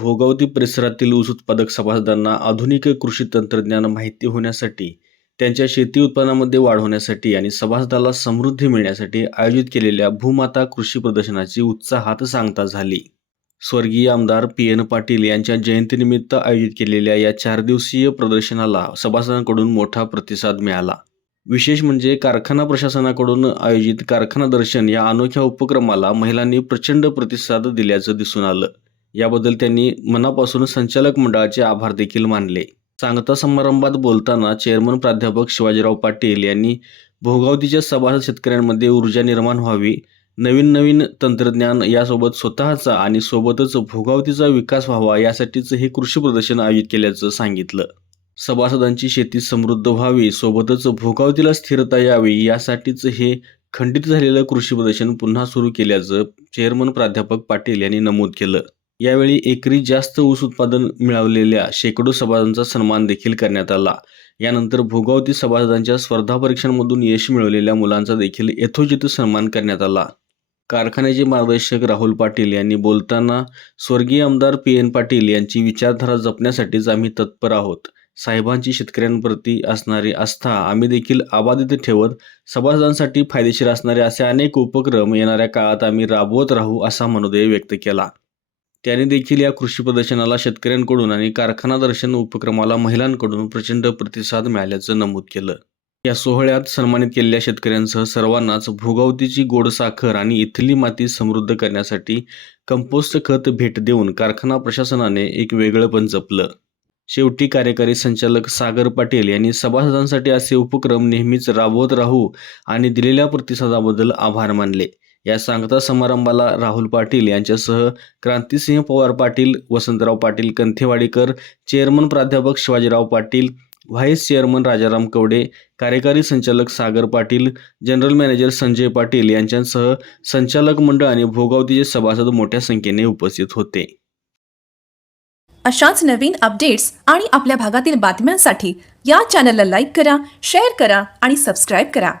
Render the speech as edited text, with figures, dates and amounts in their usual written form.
भोगावती परिसरातील ऊस उत्पादक सभासदांना आधुनिक कृषी तंत्रज्ञान माहिती होण्यासाठी, त्यांच्या शेती उत्पन्नामध्ये वाढ होण्यासाठी आणि सभासदाला समृद्धी मिळण्यासाठी आयोजित केलेल्या भूमाता कृषी प्रदर्शनाची उत्साहात सांगता झाली. स्वर्गीय आमदार पी.एन. पाटील यांच्या जयंतीनिमित्त आयोजित केलेल्या या 4 दिवसीय प्रदर्शनाला सभासदांकडून मोठा प्रतिसाद मिळाला. विशेष म्हणजे कारखाना प्रशासनाकडून आयोजित कारखाना दर्शन या अनोख्या उपक्रमाला महिलांनी प्रचंड प्रतिसाद दिल्याचं दिसून आलं. याबद्दल त्यांनी मनापासून संचालक मंडळाचे आभार देखील मानले. सांगता समारंभात बोलताना चेअरमन प्राध्यापक शिवाजीराव पाटील यांनी भोगावतीच्या सभासद शेतकऱ्यांमध्ये ऊर्जा निर्माण व्हावी, नवीन तंत्रज्ञान यासोबत स्वतःचा आणि सोबतच भोगावतीचा विकास व्हावा यासाठीच हे कृषी प्रदर्शन आयोजित केल्याचं सांगितलं. सभासदांची शेती समृद्ध व्हावी, सोबतच भोगावतीला स्थिरता यावी यासाठीच हे खंडित झालेलं कृषी प्रदर्शन पुन्हा सुरू केल्याचं चेअरमन प्राध्यापक पाटील यांनी नमूद केलं. यावेळी एकरी जास्त ऊस उत्पादन मिळवलेल्या शेकडो सभासदांचा सन्मान देखील करण्यात आला. यानंतर भोगावती सभासदांच्या स्पर्धा परीक्षांमधून यश मिळवलेल्या मुलांचा देखील यथोचित सन्मान करण्यात आला. कारखान्याचे मार्गदर्शक राहुल पाटील यांनी बोलताना स्वर्गीय आमदार पी.एन. पाटील यांची विचारधारा जपण्यासाठीच आम्ही तत्पर आहोत. साहेबांची शेतकऱ्यांप्रती असणारी आस्था आम्ही देखील अबाधित ठेवत सभासदांसाठी फायदेशीर असणारे असे अनेक उपक्रम येणाऱ्या काळात आम्ही राबवत राहू असा मनोदय व्यक्त केला. त्यांनी देखील या कृषी प्रदर्शनाला शेतकऱ्यांकडून आणि कारखाना दर्शन उपक्रमाला महिलांकडून प्रचंड प्रतिसाद मिळाल्याचं नमूद केलं. या सोहळ्यात सन्मानित केलेल्या शेतकऱ्यांसह सर्वांनाच भोगावतीची गोड साखर आणि इथली माती समृद्ध करण्यासाठी कंपोस्ट खत भेट देऊन कारखाना प्रशासनाने एक वेगळेपण जपलं. शेवटी कार्यकारी संचालक सागर पाटील यांनी सभासदांसाठी असे उपक्रम नेहमीच राबवत राहू आणि दिलेल्या प्रतिसादाबद्दल आभार मानले. या सांगता समारंभाला राहुल पाटील यांच्यासह क्रांतिसिंह पवार पाटील, वसंतराव पाटील कंथेवाडीकर, चेअरमन प्राध्यापक शिवाजीराव पाटील, व्हाईस चेअरमन राजाराम कवडे, कार्यकारी संचालक सागर पाटील, जनरल मॅनेजर संजय पाटील यांच्यासह संचालक मंडळ आणि भोगावतीचे सभासद मोठ्या संख्येने उपस्थित होते. अशाच नवीन अपडेट्स आणि आपल्या भागातील बातम्यांसाठी या चॅनलला लाईक करा, शेअर करा आणि सबस्क्राईब करा.